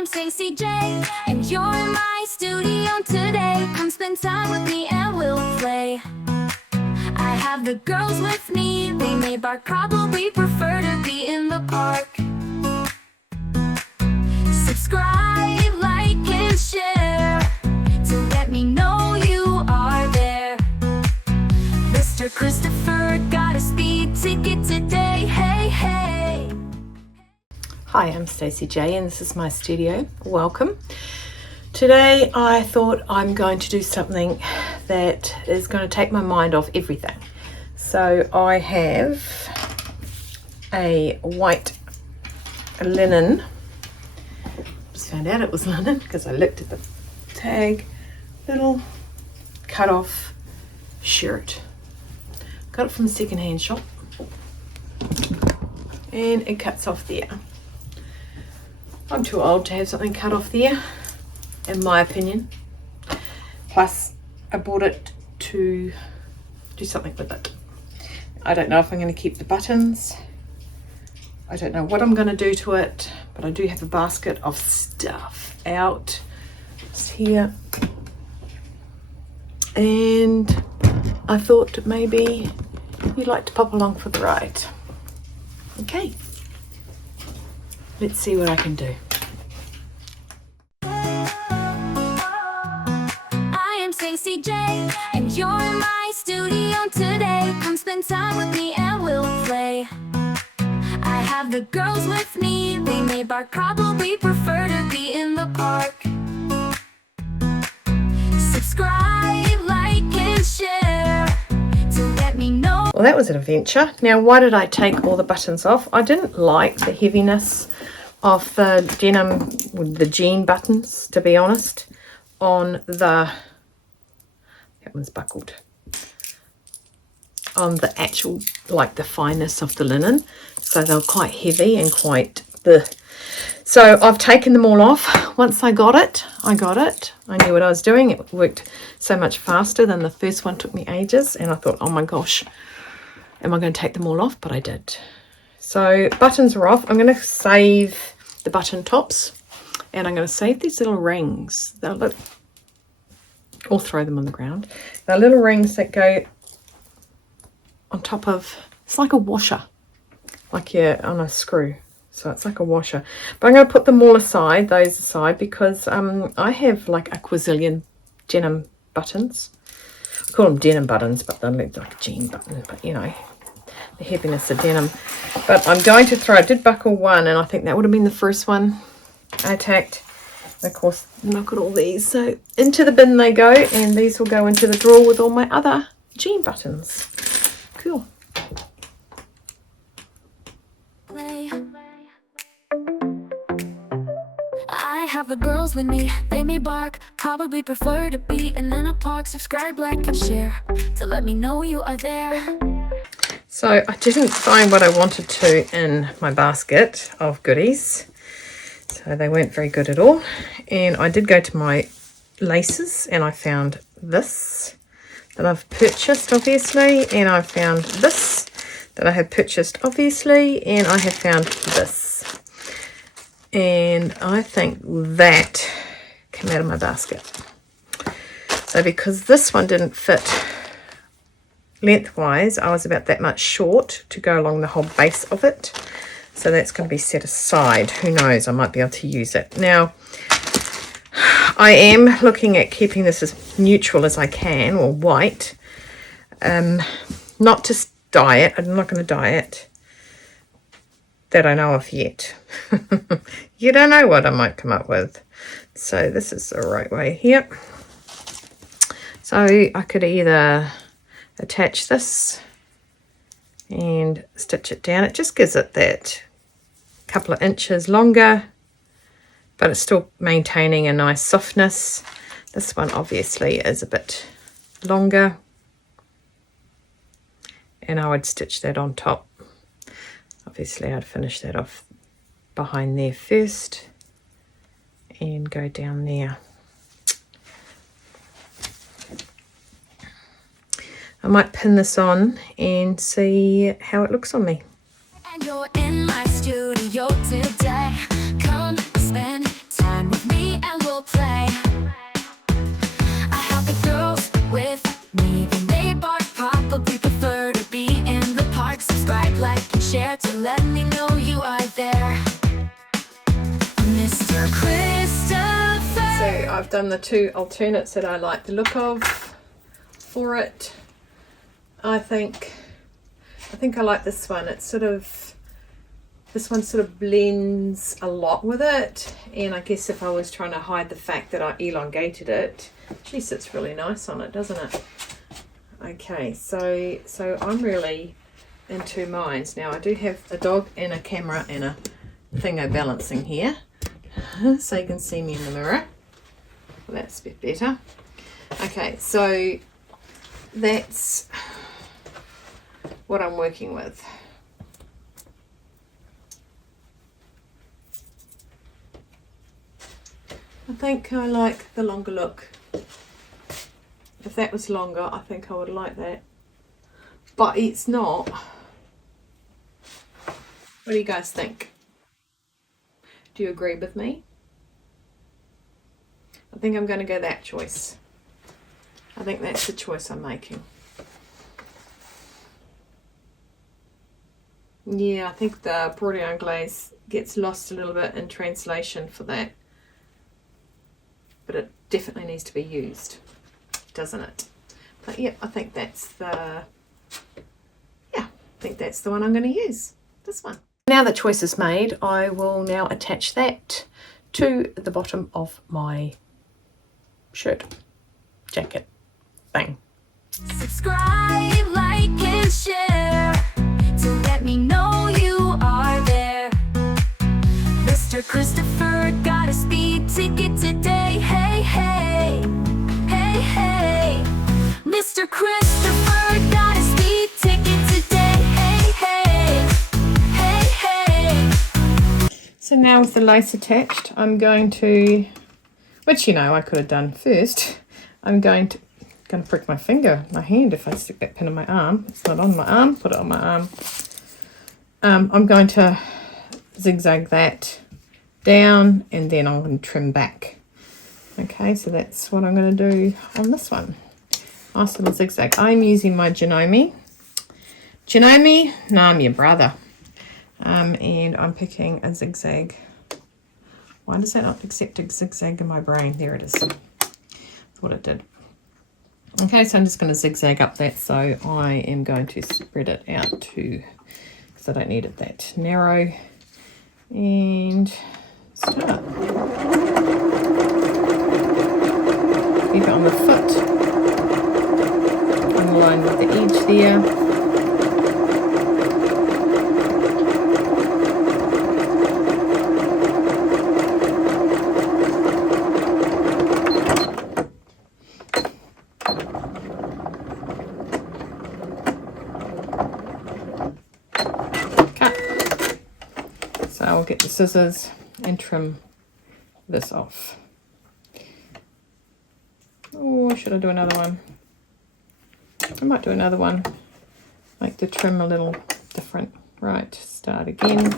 am CJ, and you're in my studio today. Come spend time with me and we'll play. I have the girls with me, they may bark, probably prefer to be in the park. Subscribe, like, and share to let me know you are there. Mr. Christopher got a speed ticket today, hey, hey. Hi, I'm Stacey J and this is my studio. Welcome. Today I thought I'm going to do something that is going to take my mind off everything. So I have a white linen, just found out it was linen because I looked at the tag, little cut off shirt. Got it from a second-hand shop and it cuts off there. I'm too old to have something cut off there, in my opinion. Plus, I bought it to do something with it. I don't know if I'm going to keep the buttons. I don't know what I'm going to do to it, but I do have a basket of stuff out. It's here. And I thought maybe you'd like to pop along for the ride. Okay. Let's see what I can do. I am Stacey J, and you're in my studio today. Come spend time with me and we'll play. I have the girls with me, they may bark, probably prefer to be in the park. Subscribe, like, and share to let me know. Well, that was an adventure. Now, why did I take all the buttons off? I didn't like the heaviness of the denim with the jean buttons, to be honest, on the, that one's buckled, on the actual, like the fineness of the linen. So they're quite heavy and quite bleh. So I've taken them all off. Once I got it. I knew what I was doing. It worked so much faster than the first one. Took me ages, and I thought, oh my gosh, am I going to take them all off? But I did. So buttons are off. I'm going to save the button tops, and I'm going to save these little rings. They'll look, or throw them on the ground. They're little rings that go on top of, it's like a washer, like you're on a screw. So it's like a washer. But I'm going to put them all aside, those aside, because I have like a quazillion denim buttons. I call them denim buttons, but they look like a jean button, but you know, the heaviness of denim. But I'm going to throw, I did buckle one, and I think that would have been the first one I attacked. And of course, look at all these. So into the bin they go, and these will go into the drawer with all my other jean buttons. Cool. I have the girls with me, they may bark, probably prefer to be in a park. Subscribe, like, and share to let me know you are there. So I didn't find what I wanted to in my basket of goodies. So they weren't very good at all. And I did go to my laces, and I found this that I've purchased, obviously. And I found this that I have purchased, obviously. And I have found this. And I think that came out of my basket. So because this one didn't fit lengthwise, I was about that much short to go along the whole base of it. So that's going to be set aside. Who knows, I might be able to use it. Now, I am looking at keeping this as neutral as I can, or white. Not to dye it. I'm not going to dye it. That I know of yet. You don't know what I might come up with. So this is the right way here. So I could either attach this and stitch it down. It just gives it that couple of inches longer, but it's still maintaining a nice softness. This one obviously is a bit longer, and I would stitch that on top. Obviously I'd finish that off behind there first and go down there. I might pin this on and see how it looks on me. And you're in my studio today. Come spend time I've done the two alternates that I like the look of for it. I think I like this one. It's sort of, this one sort of blends a lot with it, and I guess if I was trying to hide the fact that I elongated it, it actually sits really nice on it, doesn't it? Okay, so I'm really in two minds now. I do have a dog and a camera and a thingo balancing here, so you can see me in the mirror. Well, that's a bit better. Okay, so that's what I'm working with. I think I like the longer look. If that was longer, I think I would like that. But it's not. What do you guys think? Do you agree with me? I think I'm going to go that choice. I think that's the choice I'm making. Yeah, I think the Bordeaux glaze gets lost a little bit in translation for that. But it definitely needs to be used, doesn't it? But yeah, I think that's the one I'm going to use. This one. Now the choice is made, I will now attach that to the bottom of my shirt, jacket. Bang. Subscribe, like, and share to let me know you are there. Mr. Christopher got a speed ticket today. Hey, hey, hey, hey. Mr. Christopher got a speed ticket today. Hey, hey, hey, hey. So now with the lace attached, I'm going to, which you know I could have done first, I'm going to prick my hand if I stick that pin in my arm. It's not on my arm, put it on my arm. I'm going to zigzag that down and then I'm going to trim back. Okay, so that's what I'm going to do on this one. Nice little zigzag. I'm using my Janome. Janome, no, I'm your brother. And I'm picking a zigzag. Why does that not accept a zigzag in my brain? There it is. Thought it did. Okay, so I'm just going to zigzag up that, so I am going to spread it out to, because I don't need it that narrow, and start. Keep it on the foot, in line with the edge there. I'll get the scissors and trim this off. Oh, should I do another one? I might do another one. Make the trim a little different. Right, start again.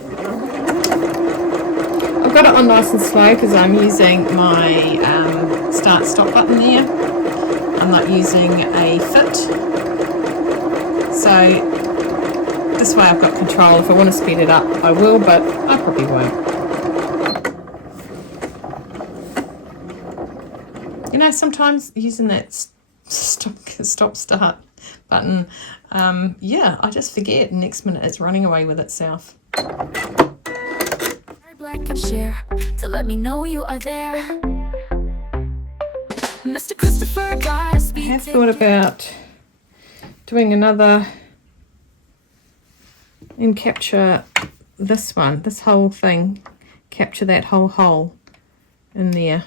I've got it on nice and slow because I'm using my start stop button there. I'm not using a fit. So this way I've got control. If I want to speed it up, I will, but I probably won't. You know, sometimes using that stop-start button, yeah, I just forget. Next minute it's running away with itself. Black and share to let me know you are there. Mr. Christopher got a speed I have thought about doing another and capture this one, this whole thing, capture that whole hole in there.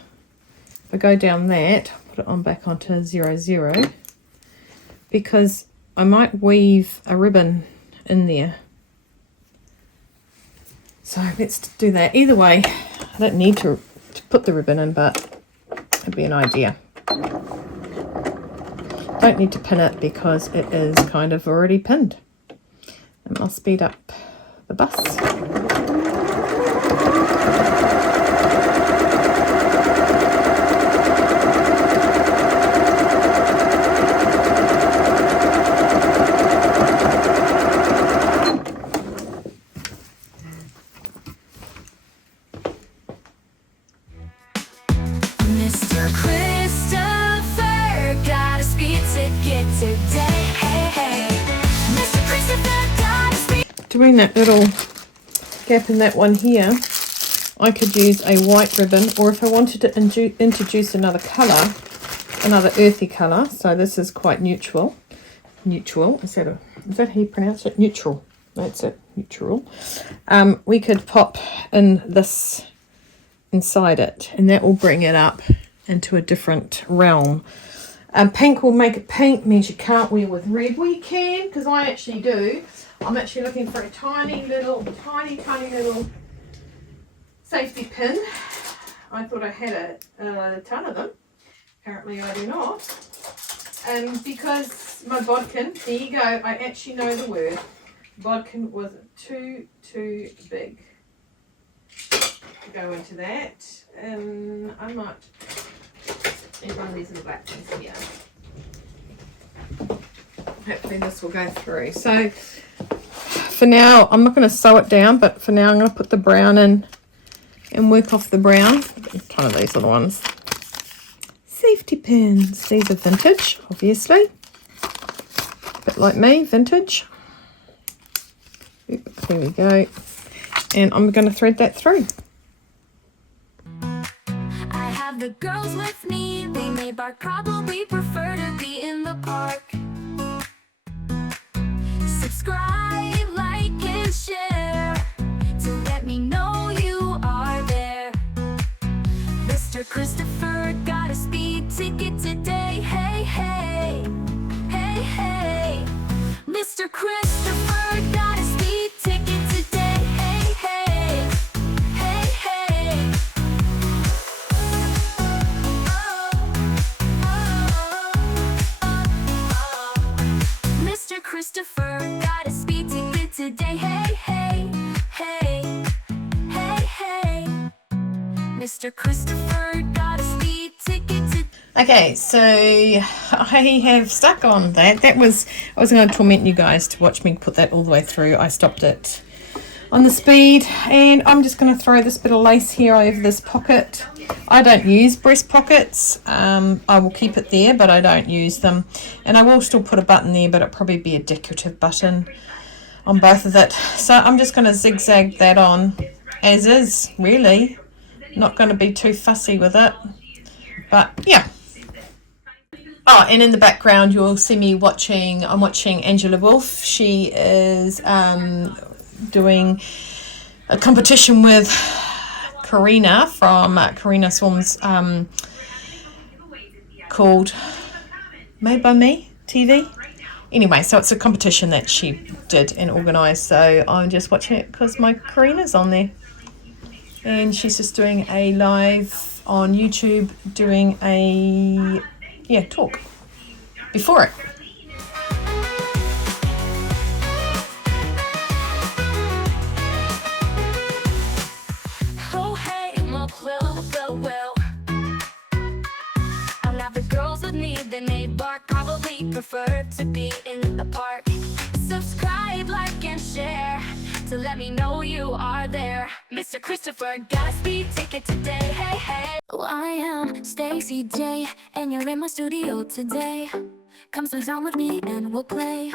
If I go down that, put it on back onto 0, 0, because I might weave a ribbon in there. So let's do that. Either way, I don't need to put the ribbon in, but it'd be an idea. Don't need to pin it because it is kind of already pinned. And I'll speed up the bus. Mr. doing that little gap in that one here, I could use a white ribbon, or if I wanted to introduce another colour, another earthy colour, so this is quite neutral. Neutral, is that how you pronounce it? Neutral. That's it, neutral. We could pop in this inside it, and that will bring it up into a different realm. Pink will make it pink, means you can't wear with red. Well, you can, because I actually do. I'm actually looking for a tiny little safety pin. I thought I had a ton of them. Apparently I do not. Because my bodkin, there you go, I actually know the word. Bodkin was too big to go into that. I might leave one of these little black ones here. Hopefully this will go through. So for now, I'm not going to sew it down, but for now I'm going to put the brown in and work off the brown. Kind of these little ones. Safety pins. These are vintage, obviously. A bit like me, vintage. There we go. And I'm going to thread that through. I have the girls with me. They may bark, probably prefer to be in the park. Subscribe, like, and share to let me know you are there. Mr. Christopher got a speed ticket today. Hey, hey, hey, hey. Mr. Christopher got a speed ticket today. Hey, hey, hey, hey. Mr. Christopher got a speed ticket today. Hey, hey, hey, hey, hey. Mr. Christopher got a speed ticket today. Okay, so I have stuck on that. I was going to torment you guys to watch me put that all the way through. I stopped it on the speed, and I'm just going to throw this bit of lace here over this pocket. I don't use breast pockets. I will keep it there, but I don't use them. And I will still put a button there, but it'll probably be a decorative button on both of it. So I'm just going to zigzag that on as is, really. Not going to be too fussy with it. But yeah. Oh, and in the background you'll see me watching, I'm watching Angela Wolf. She is doing a competition with Karina from Karina Swarm's called Made by Me TV. Anyway, so it's a competition that she did and organised, so I'm just watching it because my Karina's on there. And she's just doing a live on YouTube, doing a talk before it. Oh hey, well. I'm not the girls with me, they may bark, probably prefer to be in the park. Subscribe, like, and share to let me know you are there. Mr. Christopher got a speed ticket today. Hey, hey. Oh, I am Stacy J, and you're in my studio today. Come sit down with me and we'll play.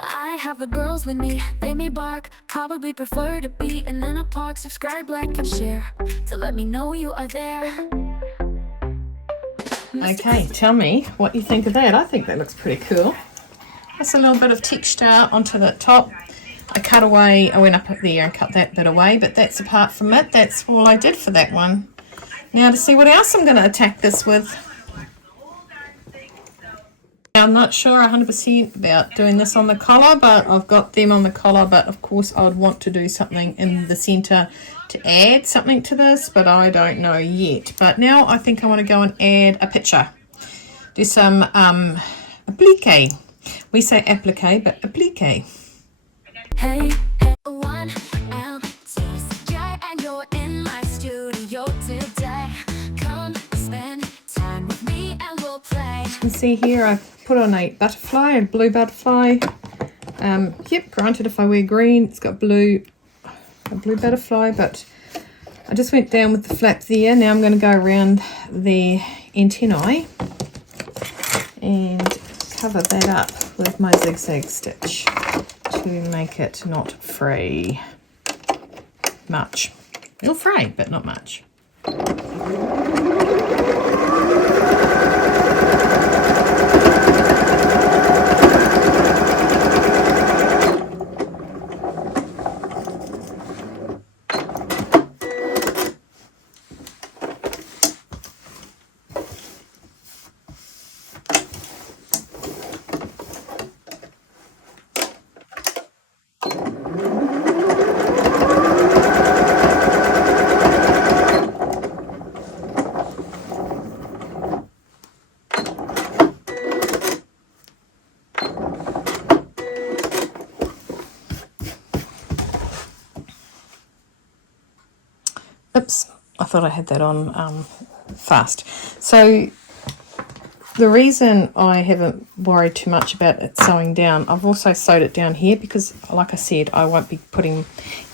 I have the girls with me, they may bark, probably prefer to be in a park. Subscribe, like, and share to let me know you are there. Okay, tell me what you think of that. I think that looks pretty cool. Just a little bit of texture onto the top. I went up there and cut that bit away, but that's apart from it. That's all I did for that one. Now to see what else I'm going to attack this with. I'm not sure 100% about doing this on the collar, but I've got them on the collar, but of course I would want to do something in the centre to add something to this, but I don't know yet. But now I think I want to go and add a picture. Do some applique. We say applique, but applique. Hey, hey, 1L2, and you're in my studio today. Come spend time with me and we'll play. You can see here I've put on a butterfly, a blue butterfly. Yep, granted if I wear green, it's got a blue butterfly, but I just went down with the flap there. Now I'm going to go around the antennae and cover that up with my zigzag stitch to make it not fray much. It'll fray, but not much. Oops, I thought I had that on fast. So the reason I haven't worried too much about it sewing down, I've also sewed it down here because, like I said, I won't be putting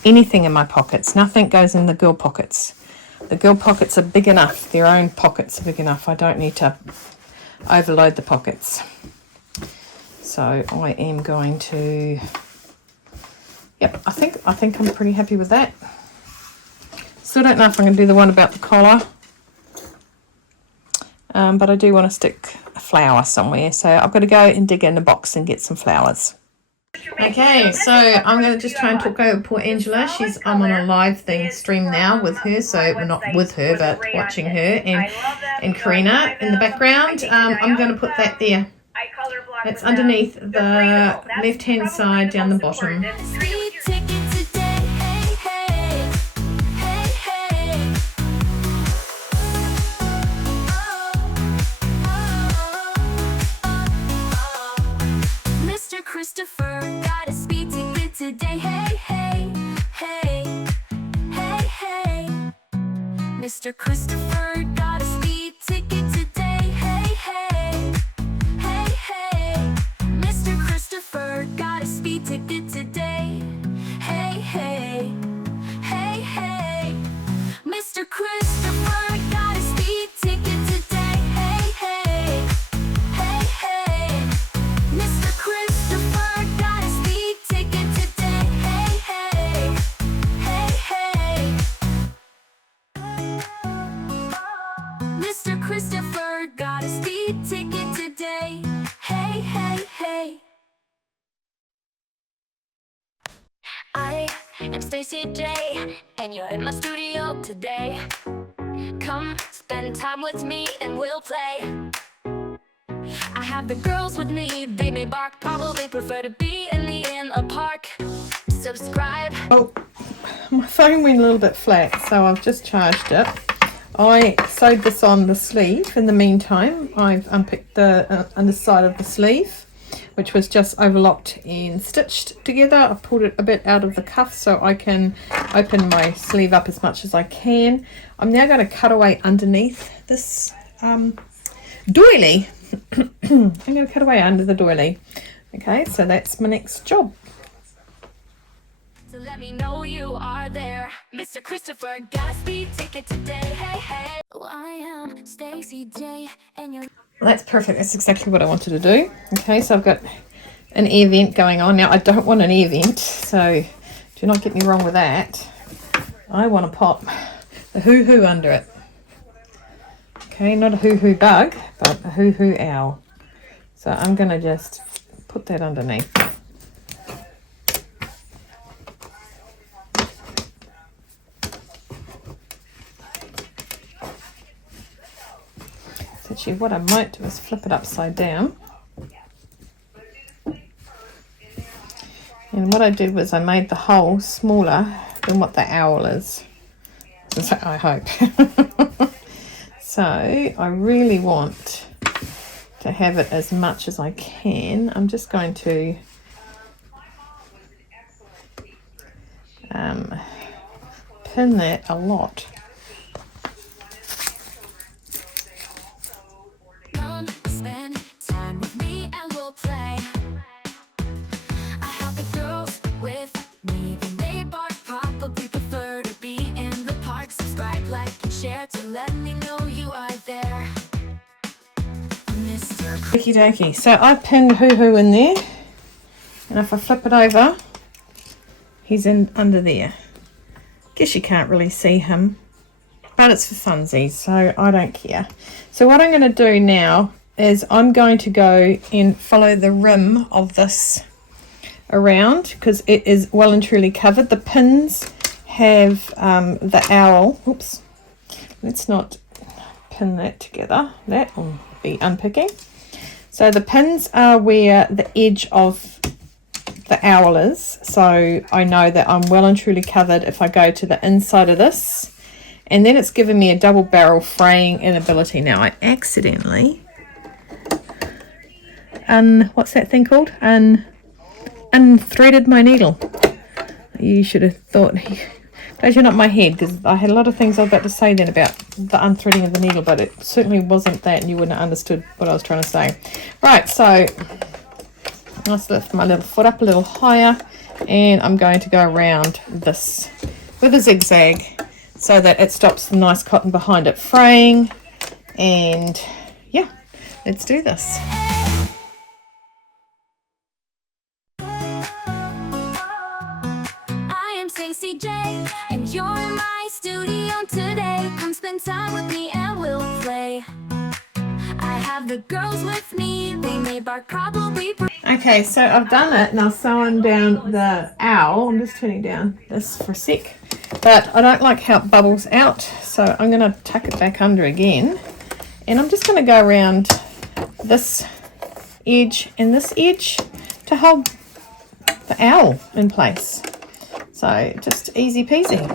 anything in my pockets. Nothing goes in the girl pockets. The girl pockets are big enough. Their own pockets are big enough. I don't need to overload the pockets. So I am going to, yep, I think I'm pretty happy with that. Still don't know if I'm going to do the one about the collar, but I do want to stick a flower somewhere, so I've got to go and dig in the box and get some flowers. Okay, so I'm going to just try and talk over poor Angela. I'm on a live stream now with her, so well, not with her, but watching her, and Karina in the background. I'm going to put that there. It's underneath the left-hand side down the bottom. Christopher got a speed ticket today. Hey, hey, hey, hey, hey. Mr. Christopher got a speed ticket today. Hey, hey, hey, hey. Mr. Christopher got a speed ticket today. Hey, hey, hey, hey. Mr. Christopher got a speed ticket today. Hey, hey, hey, hey. Mr. Christopher got a speed ticket today. Hey, hey, hey, hey. Mr. Christopher got a speed ticket today. Hey, hey, hey. I am Stacey J, and you're in my studio today. Come spend time with me and we'll play. I have the girls with me, they may bark, probably prefer to be in a park. Subscribe. Oh, my phone went a little bit flat, so I've just charged it. I sewed this on the sleeve. In the meantime, I've unpicked the underside of the sleeve, which was just overlocked and stitched together. I've pulled it a bit out of the cuff so I can open my sleeve up as much as I can. I'm now going to cut away underneath this doily. I'm going to cut away under the doily. Okay, so that's my next job. So let me know you are there. Mr. Christopher got a speed ticket today. Hey, hey. Oh, I am Stacey J, and you're... Well, that's perfect. That's exactly what I wanted to do. Okay, so I've got an air vent going on. Now, I don't want an air vent, so do not get me wrong with that. I want to pop the hoo-hoo under it. Okay, not a hoo-hoo bug, but a hoo-hoo owl. So I'm going to just put that underneath. So actually what I might do is flip it upside down. And what I did was I made the hole smaller than what the owl is. So I hope. So I really want to have it as much as I can. I'm just going to pin that a lot. Come spend time with me and we'll play. I have the girls with me, and they bark, probably prefer to be in the park. Subscribe, like, and share to let me know you are there. Mr. Okie dokie. So I pinned Hoo Hoo in there, and if I flip it over, he's in under there. Guess you can't really see him, but it's for funsies, so I don't care. So what I'm going to do now is I'm going to go and follow the rim of this around, because it is well and truly covered. The pins have the owl. Oops, let's not pin that together. That will be unpicking. So the pins are where the edge of the owl is, so I know that I'm well and truly covered if I go to the inside of this. And then it's given me a double barrel fraying inability. Now I accidentally what's that thing called? Unthreaded my needle. You should have thought, glad you're not my head, because I had a lot of things I was about to say then about the unthreading of the needle, but it certainly wasn't that, and you wouldn't have understood what I was trying to say. Right, so let's lift my little foot up a little higher, and I'm going to go around this with a zigzag so that it stops the nice cotton behind it fraying. And yeah, let's do this. And you're in my studio today. Come spend time with me and we'll play. I have the girls with me. They may bark probably. Okay, so I've done it. Now sewing down the owl. I'm just turning down this for a sec. But I don't like how it bubbles out, so I'm going to tuck it back under again. And I'm just going to go around this edge and this edge to hold the owl in place. So just easy peasy.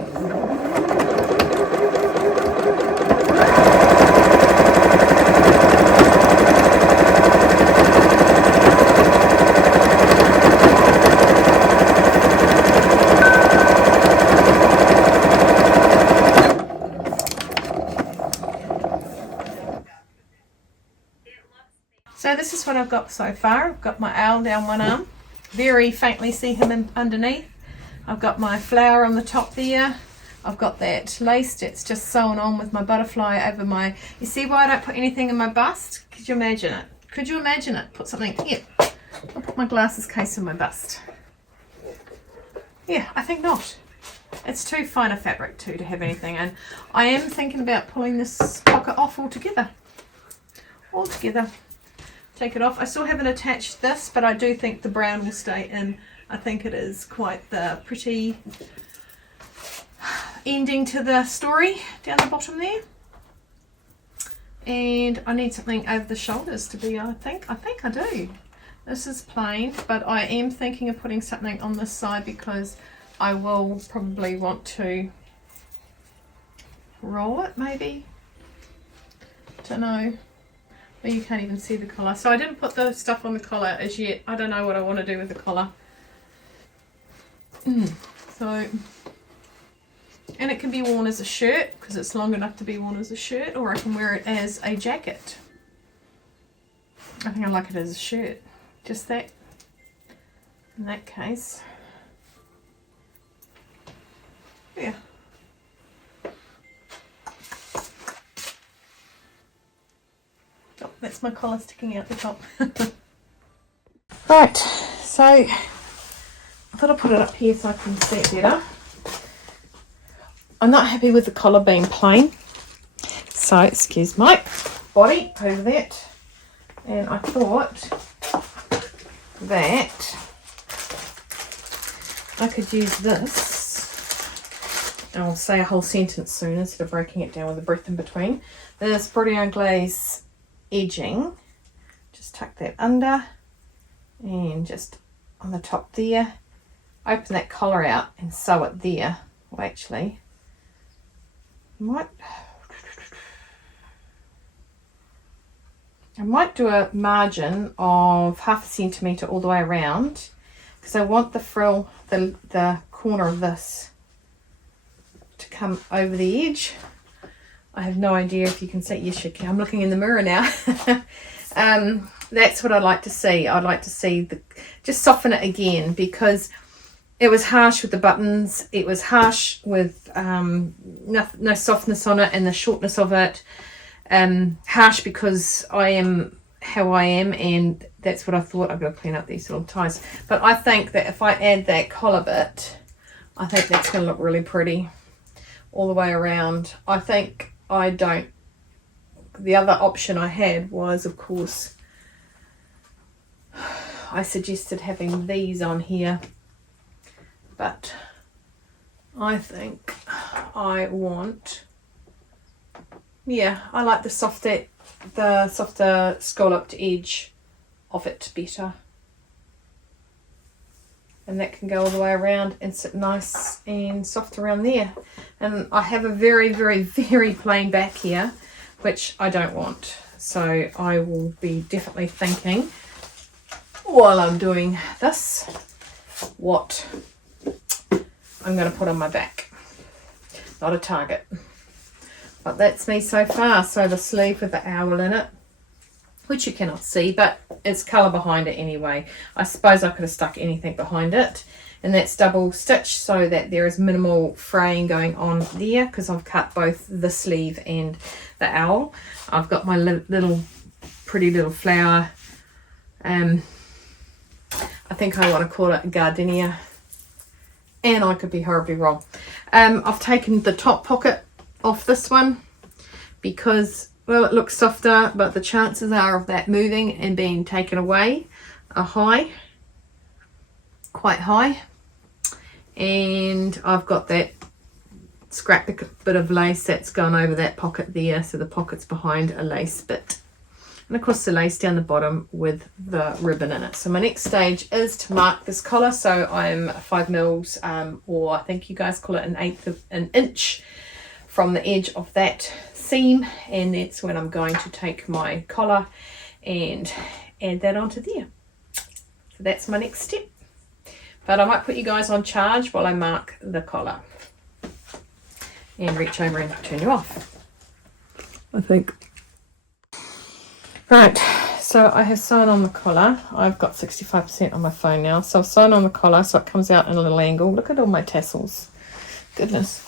So this is what I've got so far. I've got my owl down one arm. Very faintly see him underneath. I've got my flower on the top there. I've got that lace that's just sewn on with my butterfly over my... You see why I don't put anything in my bust? Could you imagine it? Could you imagine it? Put something here. I'll put my glasses case in my bust. Yeah, I think not. It's too fine a fabric to have anything. And I am thinking about pulling this pocket off altogether. Take it off. I still haven't attached this, but I do think the brown will stay in. I think it is quite the pretty ending to the story down the bottom there. And I need something over the shoulders to be, I think I do. This is plain, but I am thinking of putting something on this side because I will probably want to roll it maybe. Don't know. But you can't even see the collar. So I didn't put the stuff on the collar as yet. I don't know what I want to do with the collar. So, and it can be worn as a shirt because it's long enough to be worn as a shirt, or I can wear it as a jacket. I think I like it as a shirt, just that, in that case. Yeah. Oh, that's my collar sticking out the top. Right, so I thought I'd put it up here so I can see it better. I'm not happy with the collar being plain, so excuse my body over that. And I thought that I could use this. I'll say a whole sentence soon instead of breaking it down with a breath in between. This Brilliant Glaze edging. Just tuck that under and just on the top there. Open that collar out and sew it there. Well, actually, I might do a margin of 0.5 centimetre all the way around because I want the frill, the corner of this to come over the edge. I have no idea if you can see. Yes, you can. I'm looking in the mirror now. That's what I'd like to see. I'd like to see just soften it again because it was harsh with the buttons. It was harsh with no softness on it and the shortness of it. Harsh because I am how I am, and that's what I thought. I've got to clean up these little ties. But I think that if I add that collar bit, I think that's going to look really pretty all the way around. I think I don't. The other option I had was, of course, I suggested having these on here, but I think I want, yeah, I like the softer scalloped edge of it better. And that can go all the way around and sit nice and soft around there. And I have a very, very, very plain back here, which I don't want. So I will be definitely thinking while I'm doing this what I'm going to put on my back. Not a target. But that's me so far. So the sleeve with the owl in it, which you cannot see, but it's colour behind it anyway. I suppose I could have stuck anything behind it. And that's double stitch so that there is minimal fraying going on there, because I've cut both the sleeve and the owl. I've got my little pretty little flower. I think I want to call it a gardenia, and I could be horribly wrong. I've taken the top pocket off this one because, well, it looks softer, but the chances are of that moving and being taken away are high, quite high. And I've got that scrap bit of lace that's gone over that pocket there, so the pocket's behind a lace bit. And of course the lace down the bottom with the ribbon in it. So my next stage is to mark this collar. So I'm 5 mils, or I think you guys call it 1/8 of an inch from the edge of that seam, and that's when I'm going to take my collar and add that onto there. So that's my next step. But I might put you guys on charge while I mark the collar and reach over and turn you off, I think. Right, so I have sewn on the collar. I've got 65% on my phone now. So I've sewn on the collar so it comes out in a little angle. Look at all my tassels. Goodness,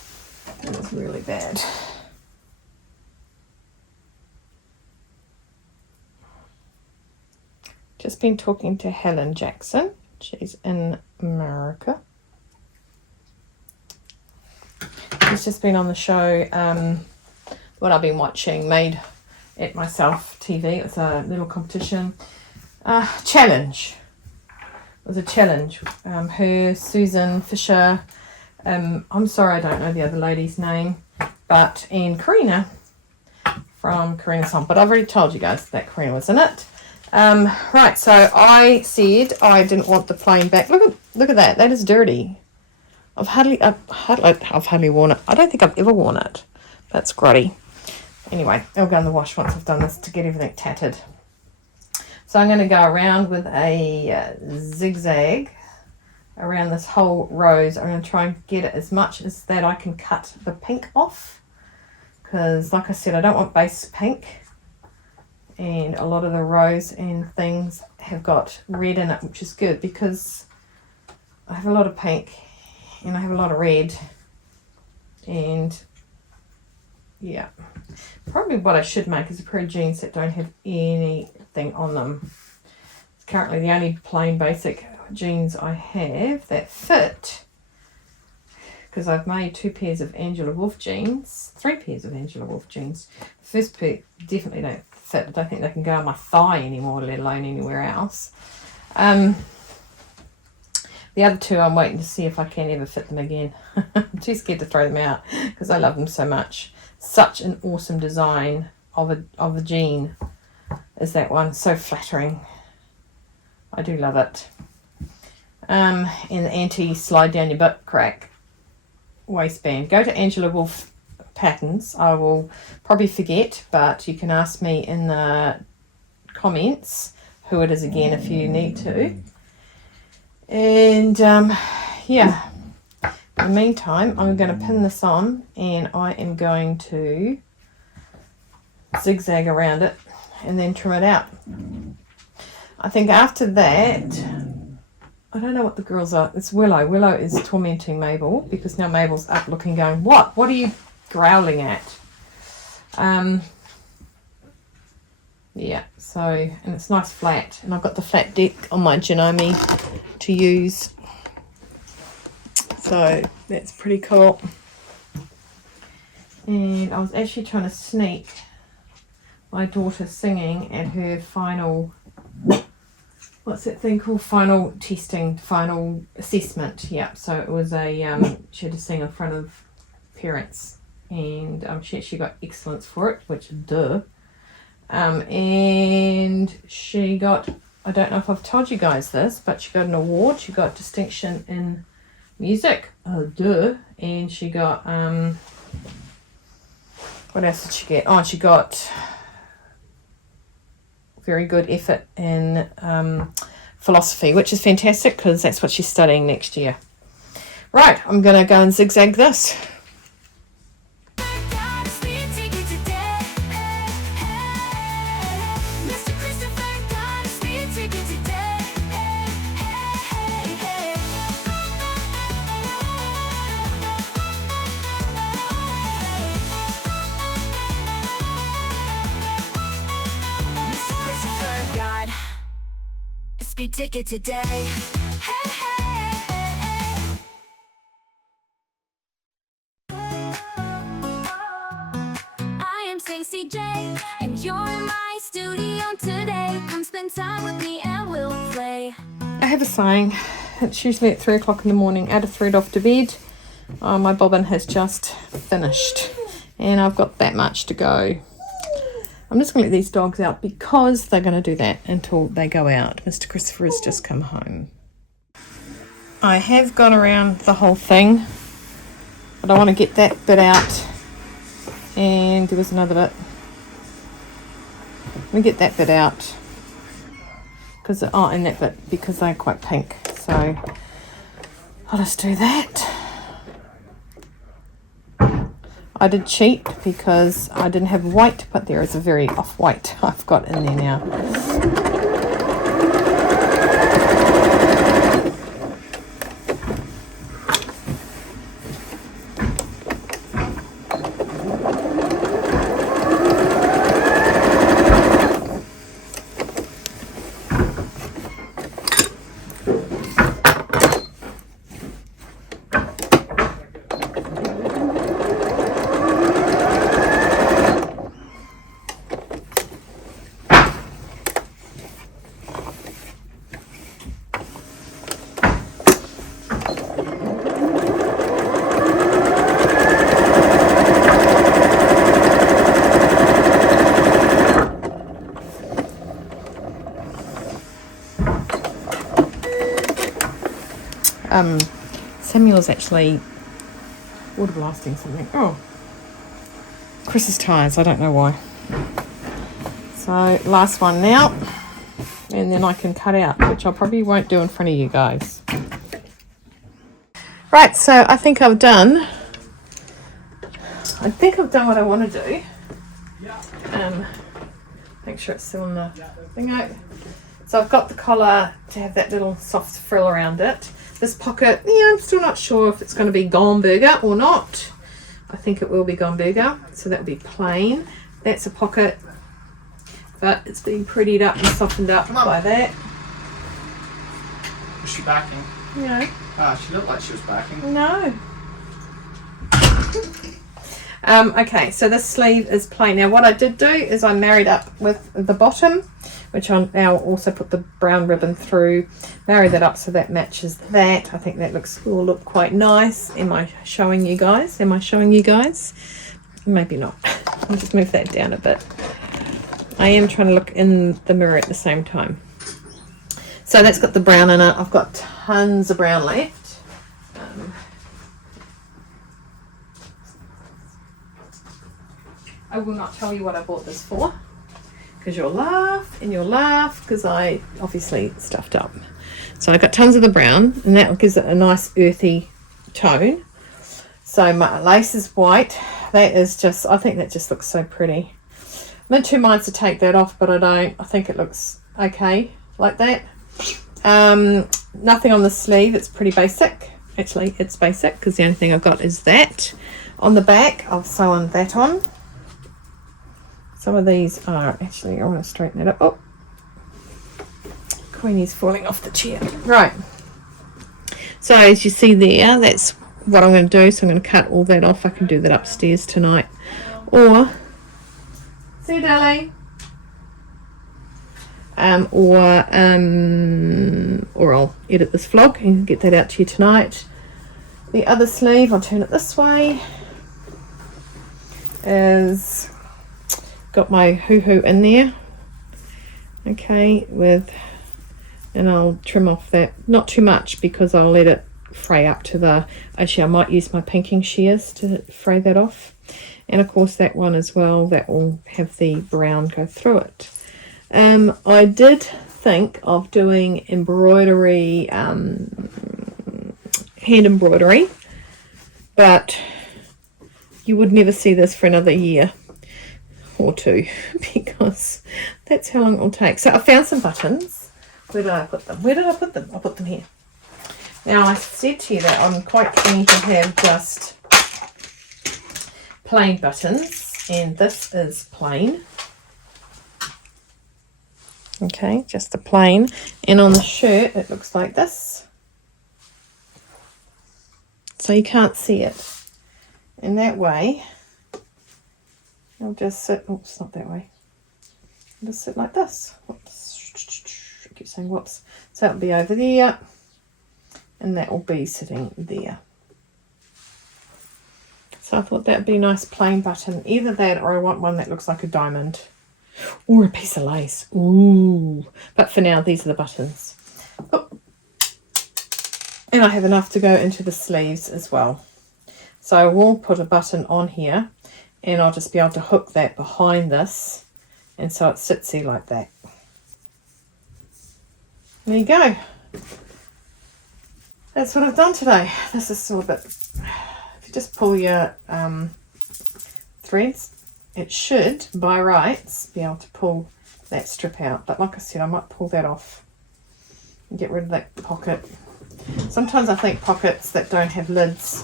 that is really bad. Just been talking to Helen Jackson. She's in America. She's just been on the show, what I've been watching, Made It Myself TV. It's a little competition. Challenge. It was a challenge. Her, Susan Fisher, I'm sorry I don't know the other lady's name, and Karina from Karina's Home. But I've already told you guys that Karina was in it. Right, so I said I didn't want the plain back. Look at that. That is dirty. I've hardly worn it. I don't think I've ever worn it. That's grotty. Anyway, it'll go in the wash once I've done this to get everything tattered. So I'm going to go around with a zigzag around this whole rose. I'm going to try and get it as much as that I can cut the pink off, because like I said, I don't want base pink. And a lot of the rose and things have got red in it, which is good because I have a lot of pink and I have a lot of red. And yeah, probably what I should make is a pair of jeans that don't have anything on them. It's currently the only plain basic jeans I have that fit, because I've made 2 pairs of Angela Wolf jeans, 3 pairs of Angela Wolf jeans. The first pair definitely don't fit. I don't think they can go on my thigh anymore, let alone anywhere else. The other 2 I'm waiting to see if I can ever fit them again. I'm too scared to throw them out because I love them so much. Such an awesome design of a jean is that one. So flattering. I do love it. And the anti-slide down your butt crack waistband. Go to Angela Wolf patterns. I will probably forget, but you can ask me in the comments who it is again if you need to. And yeah, in the meantime, I'm going to pin this on and I am going to zigzag around it and then trim it out. I think after that, I don't know what the girls are. It's Willow. Willow is tormenting Mabel because now Mabel's up looking, going, what are you growling at? Yeah, so, and it's nice flat, and I've got the flat deck on my Janome to use, so that's pretty cool. And I was actually trying to sneak my daughter singing at her final, what's that thing called, final testing, final assessment. Yeah, so it was a she had to sing in front of parents, and she actually got excellence for it, which duh. And she got, I don't know if I've told you guys this, but she got an award. She got distinction in music, duh. And she got what else did she get? Oh, she got very good effort in philosophy, which is fantastic because that's what she's studying next year. Right, I'm gonna go and zigzag this. Speed ticket today. Hey, hey, hey. I am Stacey J, and you're in my studio today. Come spend time with me and we'll play. I have a saying. It's usually at 3 o'clock in the morning. Add a thread off to bed. My bobbin has just finished, and I've got that much to go. I'm just going to let these dogs out because they're going to do that until they go out. Mr. Christopher has just come home. I have gone around the whole thing, but I want to get that bit out. And there was another bit. Let me get that bit out. Because, and that bit, because they're quite pink. So, I'll just do that. I did cheat because I didn't have white, but there is a very off-white I've got in there now. Samuel's actually water blasting something. Oh, Chris's tyres, I don't know why. So last one now, and then I can cut out, which I probably won't do in front of you guys. Right, so I think I've done what I want to do. Make sure it's still on the thing out. So I've got the collar to have that little soft frill around it. This pocket, yeah, I'm still not sure if it's going to be Gomberger or not. I think it will be Gomberger, so that will be plain. That's a pocket, but it's been prettied up and softened up by that. Was she backing? No. Ah, she looked like she was backing. No. Okay, so this sleeve is plain. Now what I did do is I married up with the bottom, which I'll now also put the brown ribbon through, marry that up so that matches that. I think that will look quite nice. Am I showing you guys? Maybe not. I'll just move that down a bit. I am trying to look in the mirror at the same time. So that's got the brown in it. I've got tons of brown left. I will not tell you what I bought this for, because you'll laugh because I obviously stuffed up. So I got tons of the brown, and that gives it a nice earthy tone. So my lace is white. That is just, I think that just looks so pretty. I'm in two minds to take that off, but I don't. I think it looks okay like that. Nothing on the sleeve. It's pretty basic. Actually, it's basic because the only thing I've got is that. On the back, I'll sew on that on. Some of these are actually, I want to straighten that up. Oh, Queenie's falling off the chair. Right. So as you see there, that's what I'm going to do. So I'm going to cut all that off. I can do that upstairs tonight. Or, see you, darling. Or I'll edit this vlog and get that out to you tonight. The other sleeve, I'll turn it this way, is got my hoo-hoo in there. Okay, and I'll trim off that, not too much because I'll let it fray up to the, actually I might use my pinking shears to fray that off. And of course that one as well, that will have the brown go through it. I did think of doing embroidery, hand embroidery, but you would never see this for another year or two because that's how long it will take. So I found some buttons. Where did I put them? Where did I put them? I put them here. Now I said to you that I'm quite keen to have just plain buttons, and this is plain. Okay, just the plain. And on the shirt it looks like this. So you can't see it. And that way, I'll just sit, oops, not that way. I'll just sit like this. Whoops. I keep saying whoops. So it'll be over there, and that will be sitting there. So I thought that would be a nice plain button. Either that, or I want one that looks like a diamond. Or a piece of lace. Ooh. But for now, these are the buttons. Oh. And I have enough to go into the sleeves as well. So we'll put a button on here, and I'll just be able to hook that behind this, and so it sits there like that. There you go. That's what I've done today. This is still a bit, if you just pull your threads, it should, by rights, be able to pull that strip out. But like I said, I might pull that off and get rid of that pocket. Sometimes I think pockets that don't have lids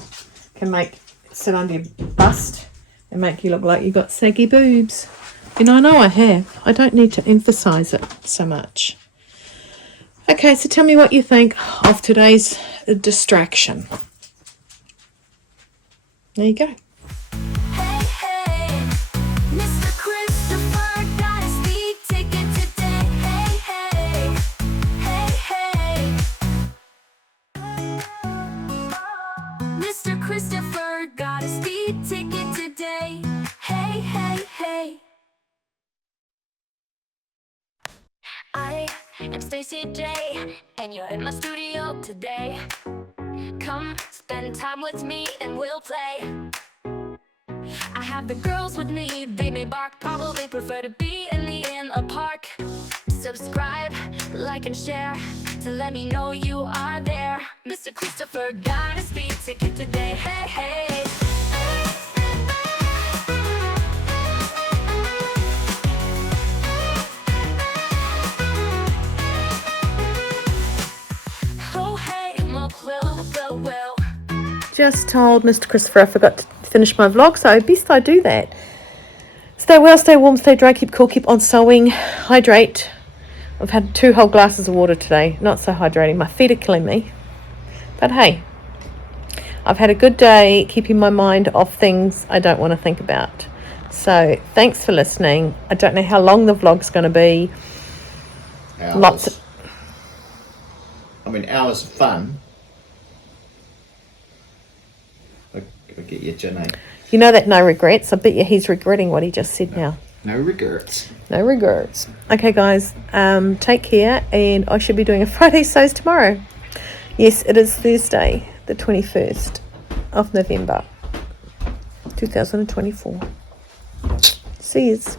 can sit under your bust and make you look like you've got saggy boobs. And I know I have. I don't need to emphasize it so much. Okay, so tell me what you think of today's distraction. There you go. Hey, hey, Mr. Christopher got a speed ticket today. Hey, hey, hey, hey. Mr. Christopher got a speed ticket today. Hey, hey, hey. I am Stacey J, and you're in my studio today. Come spend time with me and we'll play. I have the girls with me, they may bark, probably prefer to be in a park. Subscribe, like and share to let me know you are there. Mr. Christopher got a speed ticket today. Hey, hey. Oh, hey, well. Just told Mr. Christopher I forgot to finish my vlog, so best I do that. Stay well, stay warm, stay dry, keep cool, keep on sewing, hydrate. I've had 2 whole glasses of water today. Not so hydrating. My feet are killing me. But hey, I've had a good day keeping my mind off things I don't want to think about. So thanks for listening. I don't know how long the vlog's going to be. Hours. Hours of fun. I'll get you, Jenny. You know that no regrets. I bet you he's regretting what he just said now. No regrets. No regrets. Okay, guys. Take care, and I should be doing a Friday sews tomorrow. Yes, it is Thursday, the 21st of November, 2024. See yous.